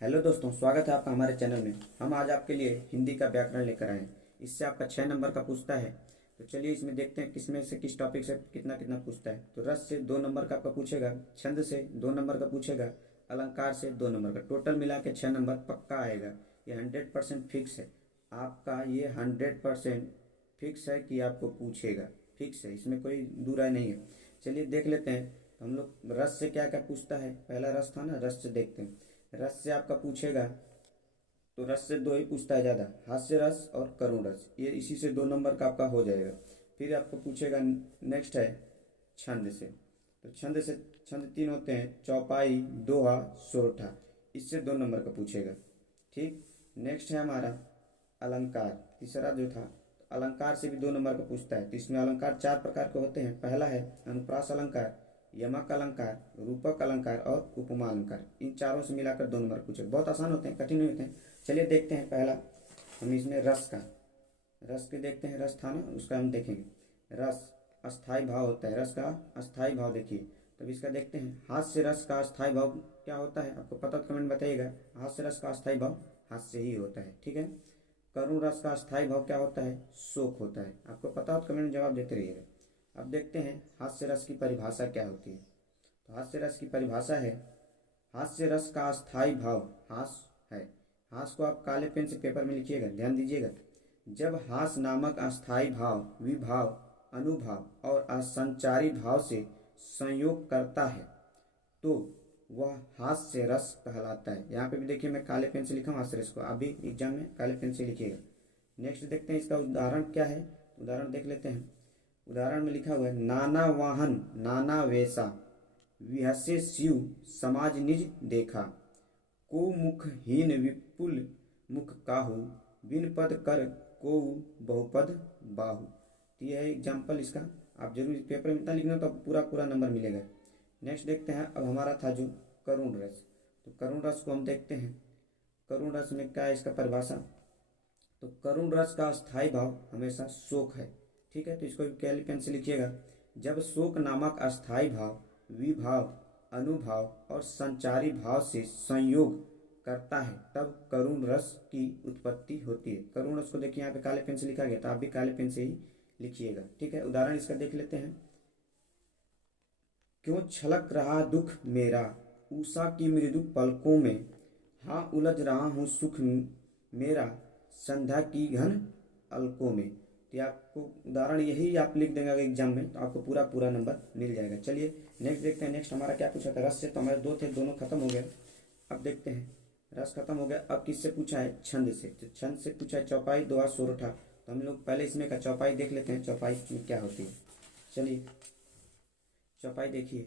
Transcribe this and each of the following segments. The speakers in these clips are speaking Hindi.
हेलो दोस्तों, स्वागत है आपका हमारे चैनल में। हम आज आपके लिए हिंदी का व्याकरण लेकर आए हैं। इससे आपका 6 नंबर का पूछता है। तो चलिए इसमें देखते हैं किसमें से किस टॉपिक से कितना कितना पूछता है। तो रस से 2 नंबर का आपका पूछेगा, छंद से 2 नंबर का पूछेगा, अलंकार से 2 नंबर का, टोटल मिला के 6 नंबर पक्का आएगा। ये 100% फिक्स है आपका, ये 100% फिक्स है कि आपको पूछेगा। फिक्स है, इसमें कोई दो राय नहीं है। चलिए देख लेते हैं। तो हम लोग रस से क्या क्या पूछता है, पहला रस था ना, रस से देखते हैं। रस से आपका पूछेगा तो रस से दो ही पूछता है ज़्यादा, हास्य रस और करुण रस, ये इसी से 2 नंबर का आपका हो जाएगा। फिर आपको पूछेगा, नेक्स्ट है छंद से। तो छंद से, छंद 3 होते हैं, चौपाई, दोहा, सोरठा, इससे 2 नंबर का पूछेगा। ठीक। नेक्स्ट है हमारा अलंकार, तीसरा जो था। अलंकार से भी 2 नंबर का पूछता है। तो इसमें अलंकार 4 प्रकार के होते हैं। पहला है अनुप्रास अलंकार, यमक अलंकार, रूपक अलंकार और उपमा अलंकार। इन चारों से मिलाकर 2 नंबर पूछे। बहुत आसान होते हैं, कठिन नहीं होते हैं। चलिए देखते हैं। पहला हम इसमें रस का, रस के देखते हैं। रस था ना, उसका हम देखेंगे। रस अस्थाई भाव होता है, रस का अस्थाई भाव देखिए। तब इसका देखते हैं, हास्य रस का अस्थाई भाव क्या होता है, आपको पता तो कमेंट बताइएगा। हास्य रस का अस्थाई भाव हास्य ही होता है, ठीक है। करुण रस का अस्थाई भाव क्या होता है, शोक होता है। आपको पता हो तो कमेंट में जवाब देते रहिएगा। अब देखते हैं हास्य रस की परिभाषा क्या होती है। तो हास्य रस की परिभाषा है, हास्य रस का अस्थाई भाव हास है। हास को आप काले पेन से पेपर में लिखिएगा, ध्यान दीजिएगा। जब हास नामक अस्थाई भाव विभाव, अनुभाव और असंचारी भाव से संयोग करता है तो वह हास्य रस कहलाता है। यहाँ पे भी देखिए, मैं काले पेन से लिखा हूँ हास्य रस को, आप भी एग्जाम में काले पेन से लिखिएगा। नेक्स्ट देखते हैं इसका उदाहरण क्या है। उदाहरण देख लेते हैं। उदाहरण में लिखा हुआ है, नाना वाहन नाना वेशा, विहसे शिव समाज निज देखा, को मुखहीन विपुल मुख काहू, बिन पद कर को बहुपद बाहु। तो यह है एग्जाम्पल इसका। आप जरूर पेपर में इतना लिखना तो आपको पूरा पूरा नंबर मिलेगा। नेक्स्ट देखते हैं। अब हमारा था जो करुण रस। तो करुण रस को हम देखते हैं। करुण रस में क्या है इसका परिभाषा। तो करुण रस का स्थायी भाव हमेशा शोक है, ठीक है। तो इसको कैली पेन से लिखिएगा। जब शोक नामक अस्थाई भाव विभाव, अनुभाव और संचारी भाव से संयोग करता है तब करुण रस की उत्पत्ति होती है। करुण रस को देखिए, यहाँ पे काले पेन से लिखा गया, तो आप भी काले पेन से ही लिखिएगा, ठीक है। उदाहरण इसका देख लेते हैं। क्यों छलक रहा दुख मेरा, उषा की मृदु पलकों में, हाँ उलझ रहा हूँ सुख मेरा, संध्या की घन अलकों में। तो आपको उदाहरण यही आप लिख देंगे अगर एग्जाम में, तो आपको पूरा पूरा नंबर मिल जाएगा। चलिए नेक्स्ट देखते हैं। नेक्स्ट हमारा क्या पूछा था, रस से तो हमारे 2 थे, दोनों खत्म हो गए। अब देखते हैं, रस खत्म हो गया। अब किससे पूछा है, छंद से। तो छंद से पूछा है चौपाई, दोहा, सोरठा। तो हम लोग पहले इसमें का चौपाई देख लेते हैं, चौपाई में क्या होती है। चलिए चौपाई देखिए।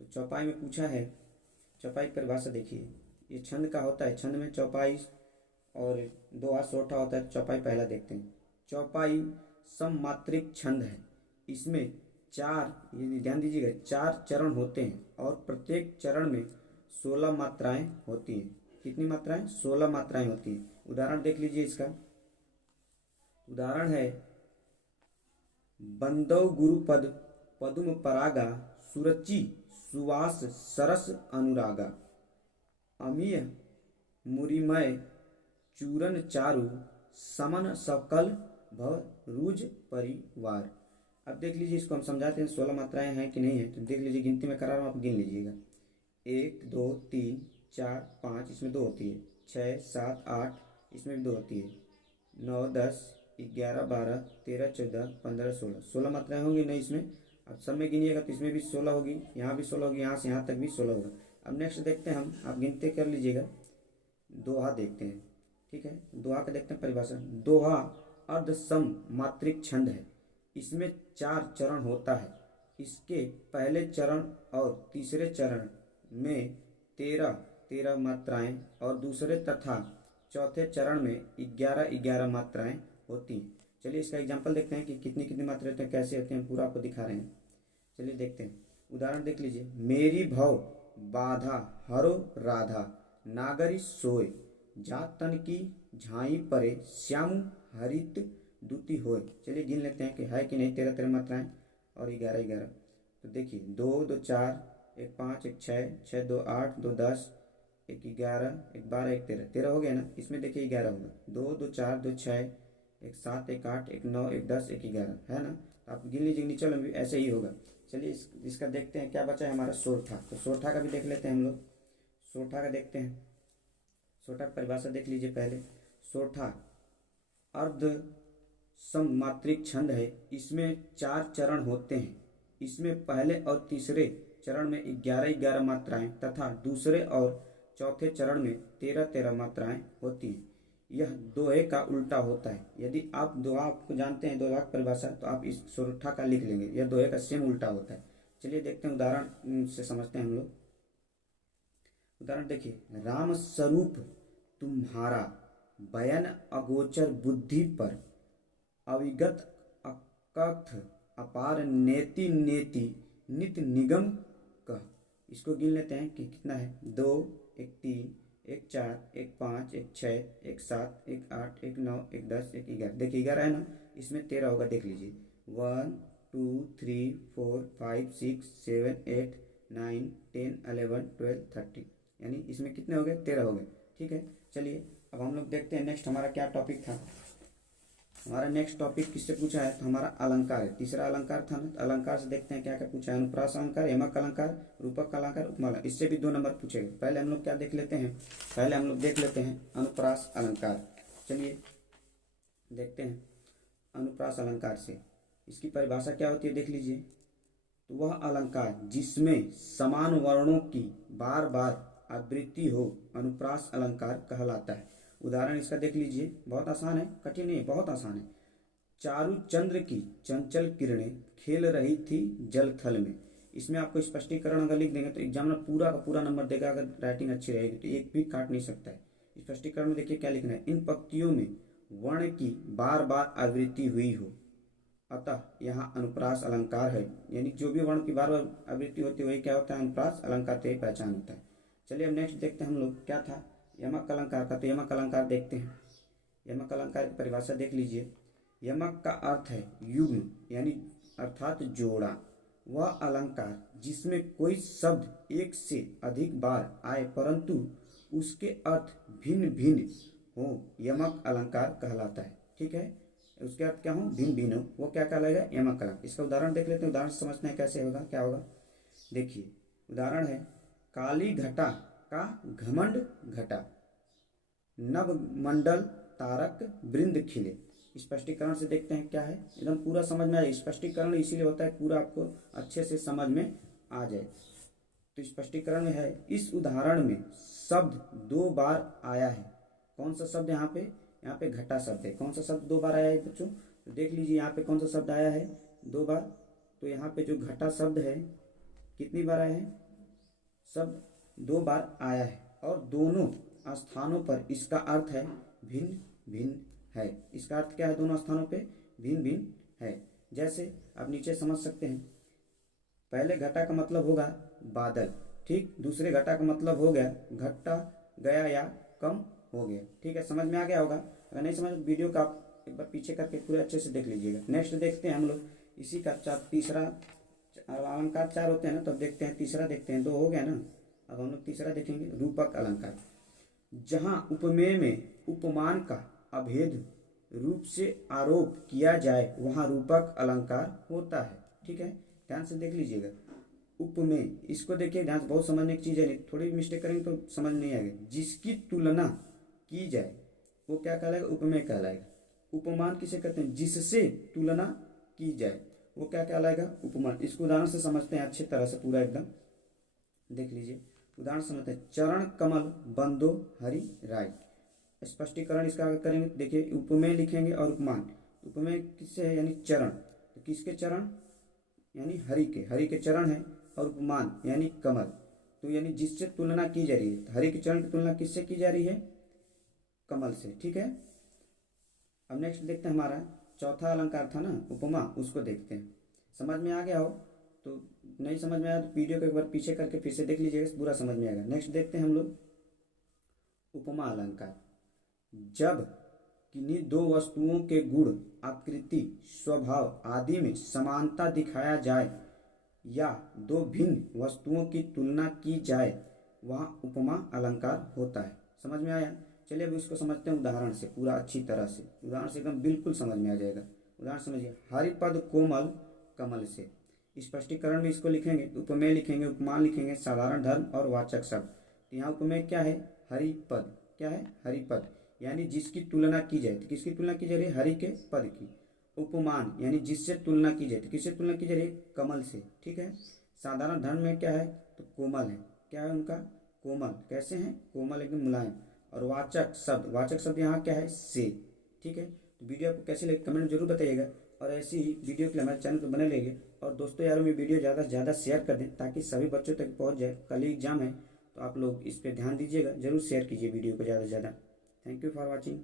तो चौपाई में पूछा है, चौपाई की परिभाषा देखिए। ये छंद का होता है, छंद में चौपाई और दोहा, सोरठा होता है। चौपाई पहला देखते हैं। चौपाई सममात्रिक छंद है। इसमें 4, ये ध्यान दीजिएगा, 4 चरण होते हैं और प्रत्येक चरण में 16 मात्राएं होती हैं। कितनी मात्राएं, 16 मात्राएं होती हैं। उदाहरण देख लीजिए इसका। उदाहरण है, बंदव गुरुपद पदुम परागा, सुरचि सुवास सरस अनुरागा, अमीय मुरिमय चूरन चारु, समन सकल भरूज परिवार। अब देख लीजिए, इसको हम समझाते हैं 16 मात्राएं हैं कि नहीं है। तो देख लीजिए, गिनती में करा रहा हूँ, आप गिन लीजिएगा। 1 2 3 4 5, इसमें 2 होती है। 6 7 8, इसमें भी 2 होती है। 9 10 11 12 13 14 15 16, 16 मात्राएं होंगी नहीं इसमें। अब सब में गिनिएगा तो इसमें भी 16 होगी, यहाँ भी 16 होगी, यहाँ से यहाँ तक भी 16 होगा। अब नेक्स्ट देखते हैं हम, आप गिनते कर लीजिएगा। दोहा देखते हैं, ठीक है। दोहा का देखते हैं परिभाषा। दोहा अर्ध सम मात्रिक छंद है। इसमें 4 चरण होता है। इसके पहले चरण और तीसरे चरण में 13 13 मात्राएं और दूसरे तथा चौथे चरण में 11 11 मात्राएं होती हैं। चलिए इसका एग्जाम्पल देखते हैं कि कितनी कितनी मात्राएं होती हैं, कैसे होती हैं, पूरा आपको दिखा रहे हैं। चलिए देखते हैं। उदाहरण देख लीजिए। मेरी भव बाधा हरो राधा, नागरी सोय, जात तन की झाई परे, श्याम हरित दूती होय। चलिए गिन लेते हैं कि है कि नहीं 13 13 मात्राएं और 11 11। तो देखिए, 2 2 4, 1 5 1 6 6 2 8 2 10 एक 11, एक 12, एक 13, 13 हो गया ना। इसमें देखिए 11 होगा, 2 2 4 2 6, एक 7 एक 8 एक 9 एक 10 एक 11 है ना। तो आप गिन लीजिए, नीचे वाला भी ऐसे ही होगा। चलिए इसका देखते हैं क्या बचा है हमारा सोरठा। तो सोरठा का भी देख लेते हैं हम लोग। सोरठा का देखते हैं। सोरठा की परिभाषा देख लीजिए पहले। सोरठा अर्ध सममात्रिक छंद है। इसमें 4 चरण होते हैं। इसमें पहले और तीसरे चरण में 11-11 मात्राएं तथा दूसरे और चौथे चरण में 13-13 मात्राएं होती हैं। यह दोहे का उल्टा होता है। यदि आप दोहा आपको जानते हैं, दोहा की परिभाषा, तो आप इस सोरठा का लिख लेंगे। यह दोहे का सेम उल्टा होता है। चलिए देखते हैं, उदाहरण से समझते हैं हम लोग। उदाहरण देखिए, राम स्वरूप तुम्हारा बयन अगोचर बुद्धि पर, अविगत अकथ अपार नेति नेति नित निगम कह। इसको गिन लेते हैं कि कितना है। 2 1 3 1 4 1 5 1 6 1 7 1 8 1 9 1 10 1 11। देखिए 11 है ना, इसमें 13 होगा, देख लीजिए। 1 2 3 4 5 6 7 8 9 10 11 12 13, यानी इसमें कितने हो गए, 13 हो गए। ठीक है, चलिए अब हम लोग देखते हैं नेक्स्ट हमारा क्या टॉपिक था। हमारा नेक्स्ट टॉपिक किससे पूछा है, तो हमारा अलंकार है। तीसरा अलंकार था ना। तो अलंकार से देखते हैं क्या क्या पूछा है। अनुप्रास अलंकार, यमक अलंकार, रूपक अलंकार, उपमा अलंकार। इससे भी 2 नंबर पूछेगा। पहले हम लोग क्या देख लेते हैं, पहले हम लोग देख लेते हैं अनुप्रास अलंकार। चलिए देखते हैं अनुप्रास अलंकार से इसकी परिभाषा क्या होती है, देख लीजिए। तो वह अलंकार जिसमें समान वर्णों की बार बार आवृत्ति हो, अनुप्रास अलंकार कहलाता है। उदाहरण इसका देख लीजिए, बहुत आसान है, कठिन नहीं, बहुत आसान है। चारु चंद्र की चंचल किरणें खेल रही थी जल थल में। इसमें आपको स्पष्टीकरण अगर लिख देंगे तो एग्जामिनर पूरा का पूरा नंबर देगा। अगर राइटिंग अच्छी रहेगी तो एक भी काट नहीं सकता है। स्पष्टीकरण में देखिए क्या लिखना है, इन पंक्तियों में वर्ण की बार बार आवृत्ति हुई हो, अतः यहाँ अनुप्रास अलंकार है। यानी जो भी वर्ण की बार बार आवृत्ति होती है वही क्या होता है, अनुप्रास अलंकार की पहचान होता है। चलिए अब नेक्स्ट देखते हैं हम लोग क्या था यमक अलंकार का। तो यमक अलंकार देखते हैं। यमक अलंकार की परिभाषा देख लीजिए। यमक का अर्थ है युग्म, यानी अर्थात जोड़ा। वह अलंकार जिसमें कोई शब्द एक से अधिक बार आए परंतु उसके अर्थ भिन्न भिन्न हो, यमक अलंकार कहलाता है। ठीक है, उसके अर्थ क्या हो, भिन्न भिन्न हो, वो क्या कहलाएगा, यमक अलंकार। इसका उदाहरण देख लेते हैं। उदाहरण समझते हैं कैसे होगा, क्या होगा। देखिए उदाहरण है, काली घटा का घमंड घटा, नव मंडल तारक वृंद खिले। स्पष्टीकरण से देखते हैं क्या है, एकदम पूरा समझ में आ जाए। स्पष्टीकरण इसीलिए होता है पूरा आपको अच्छे से समझ में आ जाए। तो स्पष्टीकरण में है, इस उदाहरण में शब्द 2 बार आया है। कौन सा शब्द यहाँ पे, यहाँ पे घटा शब्द है। कौन सा शब्द 2 बार आया है बच्चों, तो देख लीजिए यहाँ पे कौन सा शब्द आया है 2 बार। तो यहाँ पे जो घटा शब्द है कितनी बार आया है, शब्द 2 बार आया है। और दोनों स्थानों पर इसका अर्थ है भिन्न भिन्न है। इसका अर्थ क्या है, दोनों स्थानों पे भिन्न भिन्न है। जैसे आप नीचे समझ सकते हैं, पहले घटा का मतलब होगा बादल, ठीक। दूसरे घटा का मतलब हो गया घटा गया या कम हो गया। ठीक है, समझ में आ गया होगा। अगर नहीं समझ वीडियो का आप एक बार पीछे करके पूरे अच्छे से देख लीजिएगा। नेक्स्ट देखते हैं हम लोग इसी का तीसरा अलंकार। 4 होते हैं ना, तो अब देखते हैं तीसरा देखते हैं। 2 हो गया ना, अब हम लोग तीसरा देखेंगे, रूपक अलंकार। जहां उपमेय में उपमान का अभेद रूप से आरोप किया जाए वहां रूपक अलंकार होता है। ठीक है, ध्यान से देख लीजिएगा। उपमेय, इसको देखिए ध्यान से, बहुत समझने की चीज है, नहीं थोड़ी भी मिस्टेक करेंगे तो समझ नहीं आएगा। जिसकी तुलना की जाए वो क्या कहलाएगा, उपमेय कहलाएगा। उपमान किसे कहते हैं, जिससे तुलना की जाए वो क्या कहलाएगा, उपमान। इसको उदाहरण से समझते हैं अच्छी तरह से, पूरा एकदम देख लीजिए। उदाहरण समझते हैं, चरण कमल बंदो हरि राय। स्पष्टीकरण इसका अगर करेंगे तो देखिए, उपमेय लिखेंगे और उपमान। उपमेय किससे है, यानी चरण, तो किसके चरण, यानी हरि के चरण है। और उपमान यानी कमल, तो यानी जिससे तुलना की जा रही है। हरि के चरण की तुलना किससे की जा रही है, कमल से। ठीक है, अब नेक्स्ट देखते हैं हमारा चौथा अलंकार था ना उपमा, उसको देखते हैं। समझ में आ गया हो तो, नहीं समझ में आया तो वीडियो को एक बार पीछे करके फिर से देख लीजिएगा, पूरा समझ में आएगा। नेक्स्ट देखते हैं हम लोग उपमा अलंकार। जब किन्हीं 2 वस्तुओं के गुण, आकृति, स्वभाव आदि में समानता दिखाया जाए या 2 भिन्न वस्तुओं की तुलना की जाए वहाँ उपमा अलंकार होता है। समझ में आया? चलिए अब इसको समझते हैं उदाहरण से, पूरा अच्छी तरह से, उदाहरण से एकदम बिल्कुल समझ में आ जाएगा। उदाहरण समझिए, हरिपद कोमल कमल से। स्पष्टीकरण में इसको लिखेंगे, उपमेय लिखेंगे, उपमान लिखेंगे, साधारण धर्म और वाचक शब्द। तो यहाँ उपमेय क्या है? हरिपद। क्या है? हरिपद, यानी जिसकी तुलना की जाए। तो किसकी तुलना की जा रही है? हरि के पद की। उपमान यानी जिससे तुलना की जाए। तो किससे तुलना की जा रही है? कमल से। ठीक है। साधारण धर्म में क्या है? तो कोमल है। क्या है उनका? कोमल। कैसे हैं? कोमल, एकदम मुलायम। और वाचक शब्द, वाचक शब्द यहाँ क्या है? से। ठीक है। तो वीडियो आपको कैसे लगे कमेंट में जरूर बताइएगा, और ऐसी ही वीडियो के लिए हमारे चैनल पर बने रहिए। और दोस्तों यारों में वीडियो ज़्यादा से ज़्यादा शेयर कर दें ताकि सभी बच्चों तक पहुँच जाए। कल ही एग्जाम है तो आप लोग इस पर ध्यान दीजिएगा, जरूर शेयर कीजिए वीडियो को ज़्यादा से ज़्यादा। Thank you for watching.